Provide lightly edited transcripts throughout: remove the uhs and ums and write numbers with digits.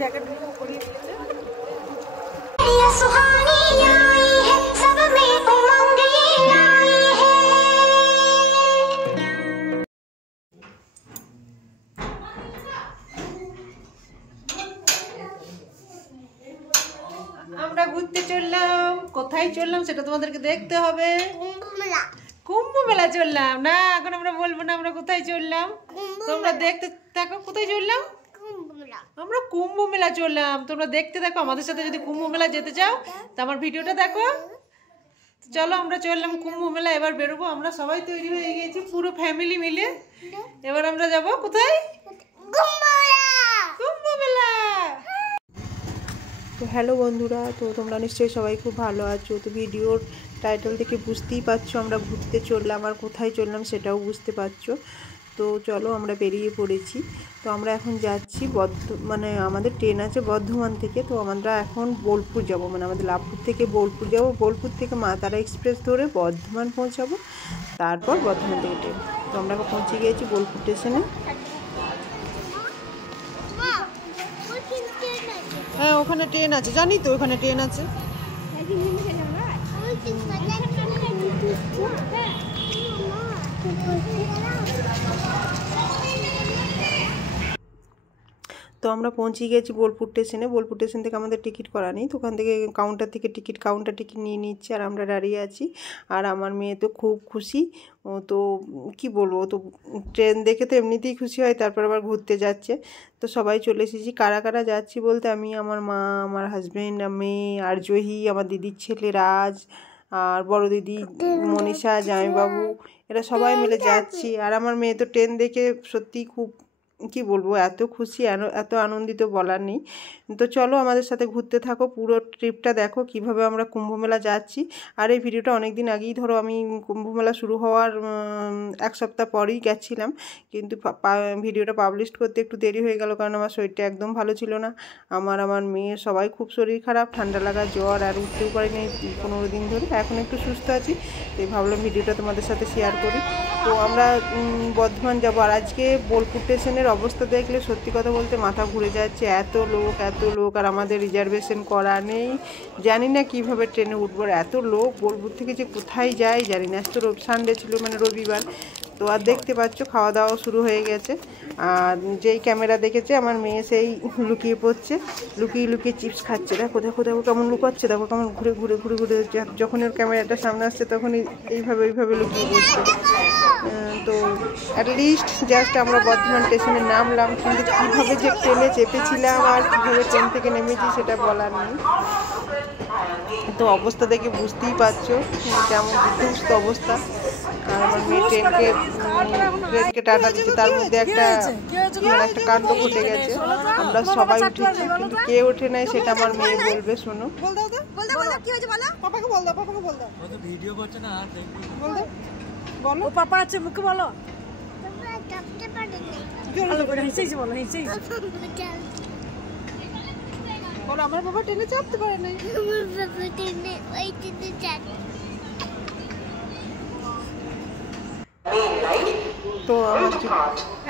জ্যাকেটগুলো পরিয়ে দিয়েছে। আমরা ঘুরতে চললাম, কোথায় চললাম সেটা তোমাদেরকে দেখতে হবে। কুম্ভ মেলা চললাম না, এখন আমরা বলবো না আমরা কোথায় চললাম, তোমরা দেখতে থাকো। কোথায় চললাম? আমরা কুম্ভ মেলা চললাম, তোমরা দেখতে থাকো। আমাদের সাথে যদি কুম্ভ মেলা যেতে চাও তো আমার ভিডিওটা দেখো। চলো আমরা চললাম কুম্ভ মেলা, এবার বেরোবো। আমরা সবাই তৈরি হয়ে গেছি পুরো ফ্যামিলি মিলে। এবার আমরা যাব কোথায়? কুম্ভ মেলা। তো হ্যালো বন্ধুরা, তো তোমরা নিশ্চয়ই সবাই খুব ভালো আছো। তো ভিডিওর টাইটেল থেকে বুঝতেই পারছো আমরা ঘুরতে চললাম, আর কোথায় চললাম সেটাও বুঝতে পারছো। তো চলো আমরা বেরিয়ে পড়েছি। তো আমরা এখন যাচ্ছি মানে আমাদের ট্রেন আছে বর্ধমান থেকে। তো আমরা এখন বোলপুর যাব, মানে আমাদের লাভপুর থেকে বোলপুর যাব। বোলপুর থেকে মা তারা এক্সপ্রেস ধরে বর্ধমান পৌঁছাবো, তারপর বর্ধমান থেকে ট্রেন। তো আমরা পৌঁছে গিয়েছি বোলপুর স্টেশনে। হ্যাঁ ওখানে ট্রেন আছে, জানি তো ওখানে ট্রেন আছে। তো আমরা পৌঁছে গেছি বোলপুর স্টেশনে। বোলপুর স্টেশন থেকে আমাদের টিকিট করা নেই, তো ওখান থেকে কাউন্টার টিকিট নিয়ে নিচ্ছে, আর আমরা দাঁড়িয়ে আছি। আর আমার মেয়ে তো খুব খুশি। ও তো কি বলবো, তো ট্রেন দেখে তো এমনিতেই খুশি হয়, তারপর আবার ঘুরতে যাচ্ছে। তো সবাই চলে এসেছি। কারা কারা যাচ্ছি বলতে আমি, আমার মা, আমার হাজব্যান্ড, মেয়ে, আর জহি, আমার দিদির ছেলে রাজ, আর বড় দিদি মনীষা, জামাইবাবু, এরা সবাই মিলে যাচ্ছি। আর আমার মেয়ে তো ট্রেন দেখে সত্যিই খুব কি বলবো, এত খুশি, এত আনন্দিত বলার নেই। তো চলো আমাদের সাথে ঘুরতে থাকো, পুরো ট্রিপটা দেখো কিভাবে আমরা কুম্ভমেলা যাচ্ছি। আর এই ভিডিওটা অনেক দিন আগেই, ধরো আমি কুম্ভমেলা শুরু হওয়ার 1 সপ্তাহ পরেই গেছিলাম, কিন্তু ভিডিওটা পাবলিশ করতে একটু দেরি হয়ে গেল, কারণ আমার শরীরটা একদম ভালো ছিল না। আমার মেয়ের সবাই খুব শরীর খারাপ, ঠান্ডা লাগা, জ্বর, আর উঠতেও পারিনি 15 দিন ধরে। এখন একটু সুস্থ আছি, তাই ভাবলাম ভিডিওটা তোমাদের সাথে শেয়ার করি। তো আমরা বর্ধমান যাবো। আর আজকে বোলপুর স্টেশনের অবস্থা দেখলে সত্যি কথা বলতে মাথা ঘুরে যাচ্ছে, এত লোক, আর আমাদের রিজার্ভেশন করা নেই। জানি না কিভাবে ট্রেনে উঠবো, এত লোক। বোলপুর থেকে যে কোথায় যায় জানি না। আজ তো সানডে ছিল, মানে রবিবার। তো আর দেখতে পাচ্ছ খাওয়া দাওয়া শুরু হয়ে গেছে। আর যেই ক্যামেরা দেখেছে আমার মেয়ে সেই লুকিয়ে পড়ছে, লুকিয়ে চিপস খাচ্ছে। দেখো কেমন লুকাচ্ছে, দেখো কেমন ঘুরে যখন ওর ক্যামেরাটা সামনে আসছে তখনই এইভাবে লুকিয়ে পড়ছে। তো অ্যাটলিস্ট জাস্ট আমরা বর্ধমান স্টেশনে নামলাম, কিন্তু কীভাবে যে ট্রেনে চেপেছিলাম আর কীভাবে ট্রেন থেকে নেমেছি সেটা বলার নেই। তো অবস্থা দেখে বুঝতেই পারছো কেমন বিধ্বস্ত অবস্থা। আর আমার মেয়ে ট্রেনকে টাটা দিচ্ছে, তার মধ্যে একটা কাণ্ড ঘটে গেছে। আমরা সবাই উঠেছি, কিন্তু কে ওঠে নাই সেটা আমার মেয়ে বলবে। শোনো, বলো পাপা আছে মুখে বলো। বলো আমার বাবা ট্রেনে চাপতে পারে নাই। তো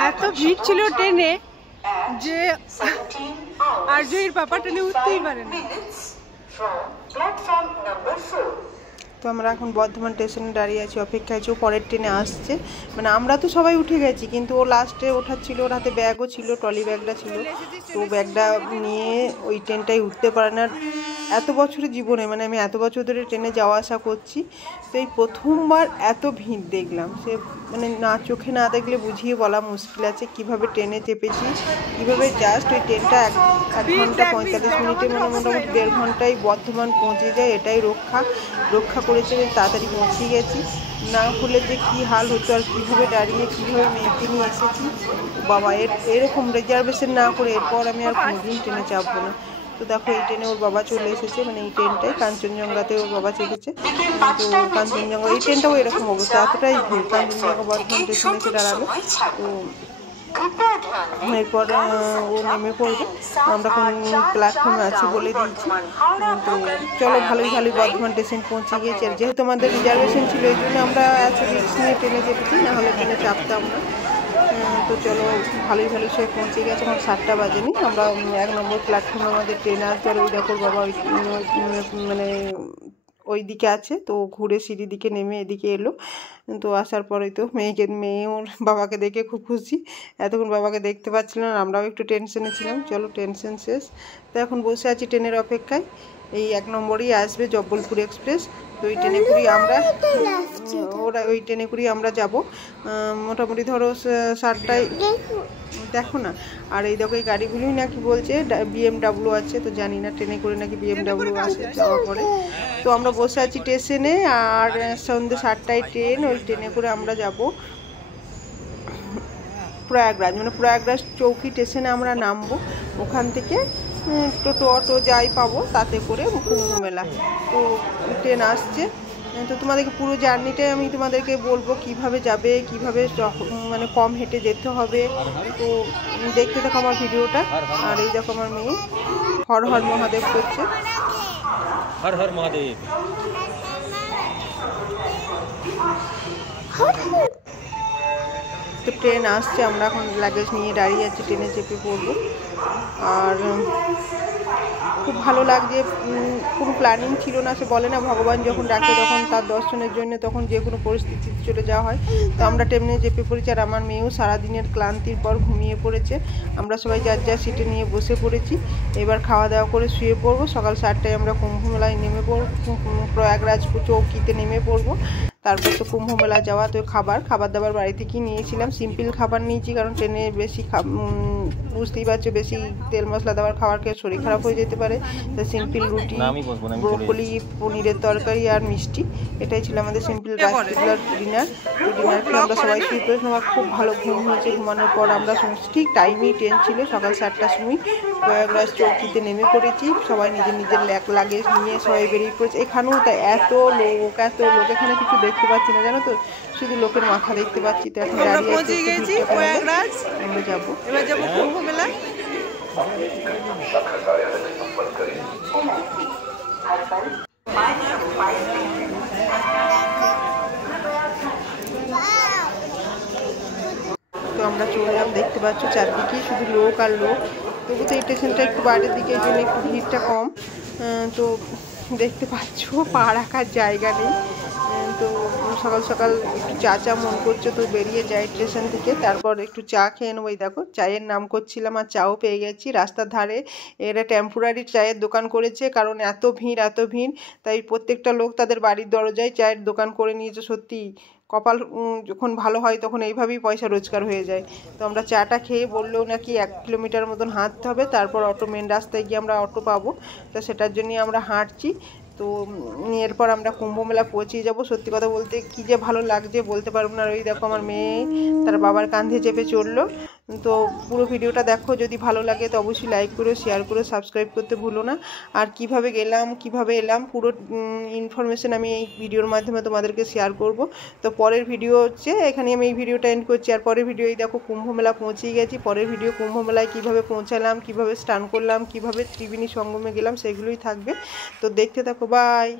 এত ভিড় ছিল ট্রেনে যে আর জহির পাপা ট্রেনে উঠতেই পারে না। তো আমরা এখন বর্ধমান স্টেশনে দাঁড়িয়ে আছি, অপেক্ষা আছে, ও পরের ট্রেনে আসছে। মানে আমরা তো সবাই উঠে গেছি, কিন্তু ও লাস্টে ওঠার ছিল, ওর হাতে ব্যাগও ছিল, ট্রলি ব্যাগটা ছিল। তো ব্যাগটা নিয়ে ওই ট্রেনটাই উঠতে পারে না। এত বছরের জীবনে, মানে আমি এত বছর ধরে ট্রেনে যাওয়া আসা করছি, তো এই প্রথমবার এত ভিড় দেখলাম। সে মানে না চোখে না দেখলে বুঝিয়ে বলা মুশকিল আছে কীভাবে ট্রেনে চেপেছি, কীভাবে জাস্ট ওই ট্রেনটা 1 ঘন্টা 45 মিনিটে, মানে মোটামুটি 1.5 ঘন্টায় বর্ধমান পৌঁছে যায়। এটাই রক্ষা করেছে, তাড়াতাড়ি পৌঁছে গেছি। না হলে যে কী হাল হতো, আর কীভাবে দাঁড়িয়ে কীভাবে মেয়েকে নিয়ে এসেছি বাবা। এরকম রিজার্ভেশন না করে এরপর আমি আর কোনোদিন ট্রেনে চাপবো না। তো দেখো এই ট্রেনে ওর বাবা চলে এসেছে, মানে এই ট্রেনটাই কাঞ্চনজঙ্ঘাতে ওর বাবা চেপেছে। তো কাঞ্চনজঙ্ঘা এই ট্রেনটাও এরকম অবস্থা, এতটাই ভিড়। কাঞ্চনজঙ্ঘা বর্ধমান স্টেশনে এসে দাঁড়াবে। তো এরপর ও নেমে পড়বে, আমরা কোন প্ল্যাটফর্মে আছি বলে দিয়েছি। তো চলো ভালোই বর্ধমান স্টেশন পৌঁছে গিয়েছি। আর যেহেতু আমাদের রিজার্ভেশন ছিল, এই জন্য আমরা এত রিস্ক নিয়ে ট্রেনে চেপেছি, না হলে ট্রেনে চাপতাম না। তো চলো ভালোই সে পৌঁছে গেছে, এখন 7টা বাজেনি। আমরা 1 নম্বর প্ল্যাটফর্মে আমাদের ট্রেন আসবে। আর ওই দেখো বাবা মানে ওই দিকে আছে, তো ঘুরে সিঁড়ি দিকে নেমে এদিকে এলো। তো আসার পরেই তো মেয়ে ওর বাবাকে দেখে খুব খুশি, এতক্ষণ বাবাকে দেখতে পাচ্ছিল না, আমরাও একটু টেনশনে ছিলাম। চলো টেনশন শেষ, তো এখন বসে আছি ট্রেনের অপেক্ষায়। এই 1 নম্বরেই আসবে জব্বলপুর এক্সপ্রেস। তো ওই ট্রেনে করেই আমরা যাব। মোটামুটি ধরো 7টায়, দেখো না। আর এই দেখো এই গাড়িগুলোই নাকি বলছে BMW আছে, তো জানি না, ট্রেনে করে নাকি BMW আসে যাওয়া করে। তো আমরা বসে আছি স্টেশনে, আর সন্ধ্যে 7টায় ট্রেন, ওই ট্রেনে করে আমরা যাব প্রয়াগরাজ। মানে প্রয়াগরাজ চৌকি স্টেশনে আমরা নামবো, ওখান থেকে টোটো অটো যাই পাবো তাতে করে কুম্ভ মেলা। তো ট্রেন আসছে, তো তোমাদেরকে পুরো জার্নিটাই আমি তোমাদেরকে বলবো কিভাবে যাবে, কিভাবে মানে কম হেঁটে যেতে হবে। তো দেখতে থাকো আমার ভিডিওটা। আর এই দেখো আমার মেয়ে হর হর মহাদেব করছে, হর হর মহাদেব। তো ট্রেন আসছে, আমরা এখন লাগেজ নিয়ে দাঁড়িয়ে আছি, ট্রেনে চেপে পড়বো। আর খুব ভালো লাগছে, কোনো প্ল্যানিং ছিল না। সে বলে না ভগবান যখন ডাকে তখন তার দর্শনের জন্য তখন যে কোনো পরিস্থিতিতে চলে যাওয়া হয়। তো আমরা ট্রেনে চেপে পড়েছি, আর আমার মেয়েও সারাদিনের ক্লান্তির পর ঘুমিয়ে পড়েছে। আমরা সবাই যার সিটে নিয়ে বসে পড়েছি, এবার খাওয়া দাওয়া করে শুয়ে পড়বো। সকাল 7টায় আমরা কুম্ভ মেলায় নেমে পড়ব, প্রয়াগরাজ চৌকিতে নেমে পড়বো। তারপর তো কুম্ভ মেলা যাওয়া। তো খাবার দাবার বাড়ি থেকেই নিয়েছিলাম, সিম্পল খাবার নিয়েছি, কারণ ট্রেনে বেশি বুঝতেই পারছো বেশি তেল মশলা দেওয়ার খাবার খেয়ে শরীর খারাপ হয়ে যেতে পারে। তো সিম্পল রুটি, ব্রোকলি, পনিরের তরকারি আর মিষ্টি, এটাই ছিল আমাদের সিম্পল রাত্রিবেলার ডিনার। তো ডিনার করে আমরা সবাই শুয়ে পড়েছি। আমার খুব ভালো ঘুম হয়েছে। ঘুমানোর পর আমরা ঠিক টাইমেই ট্রেন ছিল, সকাল 7টার সময় প্রয়াগরাজ চৌকিতে নেমে পড়েছি। সবাই নিজের লাগেজ নিয়ে সবাই বেরিয়ে পড়েছে। এখানেও তাই এত লোক এখানে কিছু দেখতে পাচ্ছি না, জানো তো, শুধু লোকের মাথা দেখতে পাচ্ছি। তো এখন দাঁড়িয়ে গেছি প্রয়াগরাজ, আমরা যাবো, এবার যাবো কুম্ভ মেলায়। তো আমরা চলে এলাম, দেখতে পাচ্ছ চারদিকে শুধু লোক আর লোক। তবু তো এই স্টেশনটা একটু বাইরের দিকে, এই জন্য একটু ভিড়টা কম। তো দেখতে পাচ্ছ পা রাখার জায়গা নেই। তো সকাল একটু চা মন করছে, তো বেরিয়ে যাই স্টেশন থেকে। তারপর একটু চা খেয়ে নেবো। দেখো চায়ের নাম করছিলাম, আর চাও পেয়ে গেছি রাস্তার ধারে। এরা টেম্পোরারি চায়ের দোকান করেছে, কারণ এত ভিড় তাই প্রত্যেকটা লোক তাদের বাড়ির দরজায় চায়ের দোকান করে নিয়েছে। সত্যি কপাল যখন ভালো হয় তখন এইভাবেই পয়সা রোজগার হয়ে যায়। তো আমরা চাটা খেয়ে বললেও নাকি 1 কিলোমিটার মতন হাঁটতে হবে, তারপর অটো মেন রাস্তায় গিয়ে আমরা অটো পাবো। তো সেটার জন্যই আমরা হাঁটছি। তো এরপর আমরা কুম্ভ মেলা পৌঁছে যাব। সত্যি কথা বলতে কি যে ভালো লাগছে বলতে পারবো না। ওই দেখো আমার মেয়ে তার বাবার কাঁধে চেপে চড়লো। তো পুরো ভিডিওটা দেখো, যদি ভালো লাগে তো অবশ্যই লাইক করো, শেয়ার করো, সাবস্ক্রাইব করতে ভুলো না। আর কিভাবে গেলাম, কিভাবে এলাম, পুরো ইনফরমেশন আমি এই ভিডিওর মাধ্যমে তোমাদেরকে শেয়ার করব। তো পরের ভিডিও হচ্ছে, এখানে আমি এই ভিডিওটা এন্ড করছি। আর পরের ভিডিও, এই দেখো কুম্ভ মেলা পৌঁছেই গেছি। পরের ভিডিও কুম্ভ মেলায় কীভাবে পৌঁছালাম, কীভাবে স্নান করলাম, কীভাবে ত্রিবেণী সঙ্গমে গেলাম, সেগুলোই থাকবে। তো দেখতে থাকো, বাই।